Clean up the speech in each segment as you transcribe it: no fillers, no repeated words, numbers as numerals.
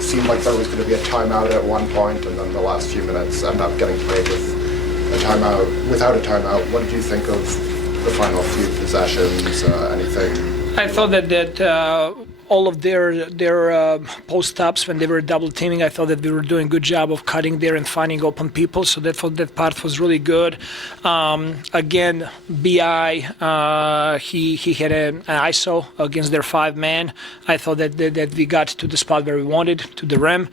Seemed like there was going to be a timeout at one point, and then the last few minutes end up getting played with a timeout. Without a timeout, what did you think of the final few possessions? Anything? I thought that all of their post-ups when they were double teaming, I thought that they were doing a good job of cutting there and finding open people. So that part was really good. Again, Bi, he had an ISO against their 5-man. I thought that we got to the spot where we wanted, to the rim.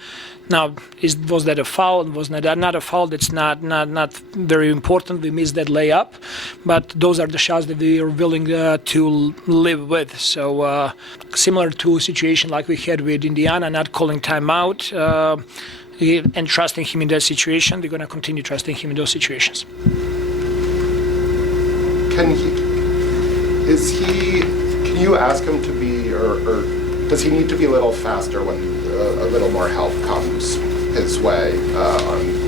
Now, was that a foul? Was that not a foul? That's not very important. We missed that layup, but those are the shots that we are willing to live with. So similar to a situation like we had with Indiana, not calling timeout and trusting him in that situation. We're going to continue trusting him in those situations. Can you ask him to be, or does he need to be a little faster when a little more help comes his way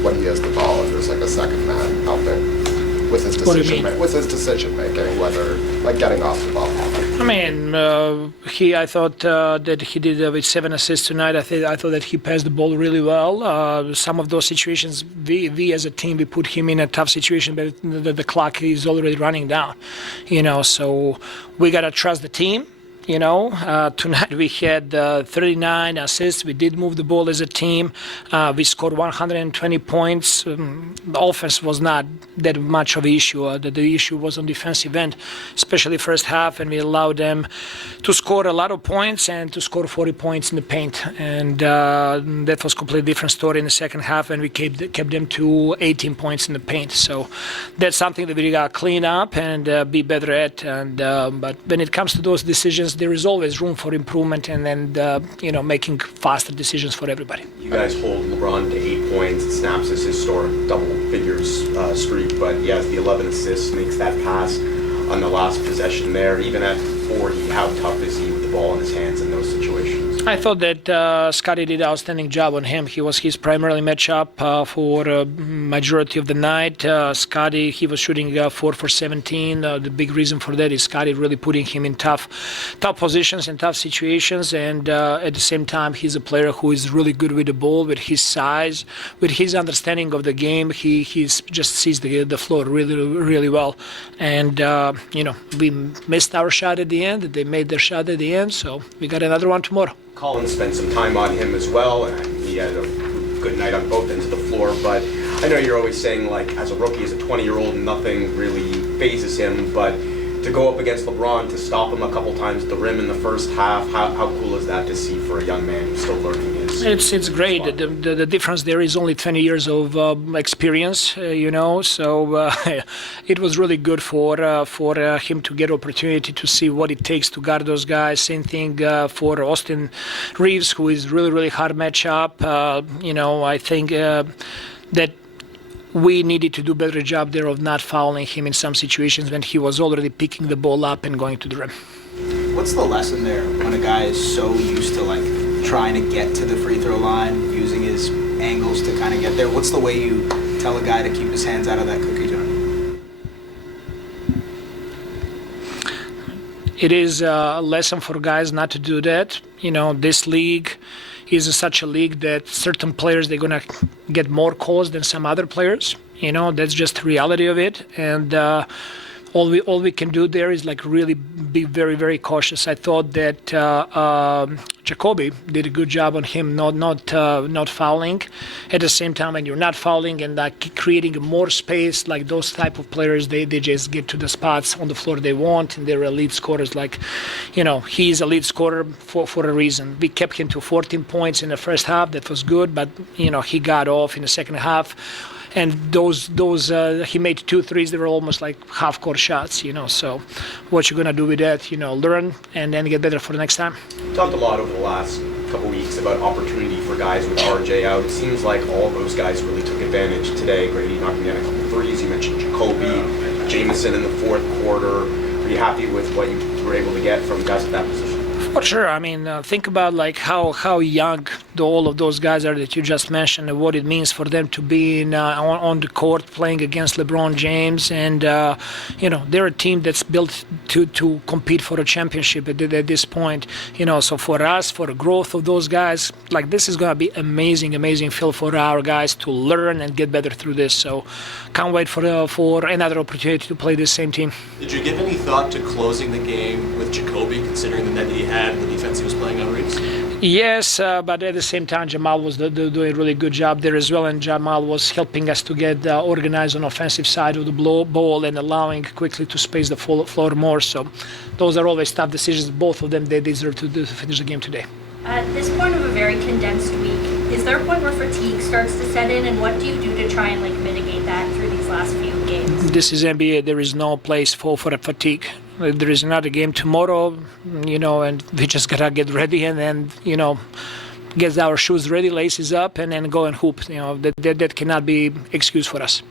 when he has the ball and there's like a second man helping with his decision making, whether like getting off the ball? I mean, I thought that he did with 7 assists tonight. I thought that he passed the ball really well. Some of those situations, we as a team, we put him in a tough situation, but the clock is already running down. So we gotta trust the team. Tonight we had 39 assists. We did move the ball as a team. We scored 120 points. The offense was not that much of an issue. The issue was on defensive end, especially first half, and we allowed them to score a lot of points and to score 40 points in the paint. And that was a completely different story in the second half, and we kept them to 18 points in the paint. So that's something that we got to clean up and be better at. But when it comes to those decisions, there is always room for improvement and making faster decisions for everybody. You guys hold LeBron to 8 points. It snaps his historic double figures streak, but he has the 11 assists, makes that pass on the last possession there. Even at 40, how tough is he with the ball in his hands in those situations? I thought that Scotty did an outstanding job on him. He was his primary matchup for majority of the night. Scotty, he was shooting 4 for 17. The big reason for that is Scotty really putting him in tough positions and tough situations. And at the same time, he's a player who is really good with the ball, with his size, with his understanding of the game. He just sees the floor really, really well. And we missed our shot at the end. They made their shot at the end, so we got another one tomorrow. Colin spent some time on him as well, and he had a good night on both ends of the floor. But I know you're always saying, like, as a rookie, as a 20-year-old, nothing really phases him. But to go up against LeBron, to stop him a couple times at the rim in the first half, how cool is that to see for a young man who's still learning his? It's great. The difference there is only 20 years of experience, so it was really good for him to get opportunity to see what it takes to guard those guys. Same thing for Austin Reeves, who is really, really hard matchup. I think that we needed to do a better job there of not fouling him in some situations when he was already picking the ball up and going to the rim. What's the lesson there when a guy is so used to trying to get to the free throw line, using his angles to kind of get there? What's the way you tell a guy to keep his hands out of that cookie jar? It is a lesson for guys not to do that. This league is such a league that certain players, they're going to get more calls than some other players. That's just the reality of it. And all we can do there is really be very, very cautious. I thought that Jacoby did a good job on him not fouling. At the same time, when you're not fouling and creating more space, like those type of players, they just get to the spots on the floor they want, and they're elite scorers. He's a lead scorer for a reason. We kept him to 14 points in the first half. That was good, but he got off in the second half. And those he made 2 threes. They were almost like half-court shots, So what you're gonna do with that, learn and then get better for the next time. We talked a lot over the last couple weeks about opportunity for guys with RJ out. It seems like all those guys really took advantage today. Grady knocking down a couple threes. You mentioned Jacoby, Jameson in the fourth quarter. Are you happy with what you were able to get from guys at that position? For sure. I mean, think about like how young all of those guys are that you just mentioned, and what it means for them to be on the court playing against LeBron James, and they're a team that's built to compete for a championship at this point. So for us, for the growth of those guys, like this is going to be amazing feel for our guys to learn and get better through this. So can't wait for another opportunity to play this same team. Did you give any thought to closing the game with Jacoby, considering the net that he had and the defense he was playing on Reeves? Yes, but at the same time, Jamal was doing a really good job there as well, and Jamal was helping us to get organized on offensive side of the ball and allowing quickly to space the floor more. So those are always tough decisions. Both of them, they deserve to finish the game today. At this point of a very condensed week, is there a point where fatigue starts to set in, and what do you do to try and mitigate that through these last few games? This is NBA. There is no place for a fatigue. There is another game tomorrow, and we just gotta get ready and then, get our shoes ready, laces up, and then go and hoop. That cannot be excuse for us.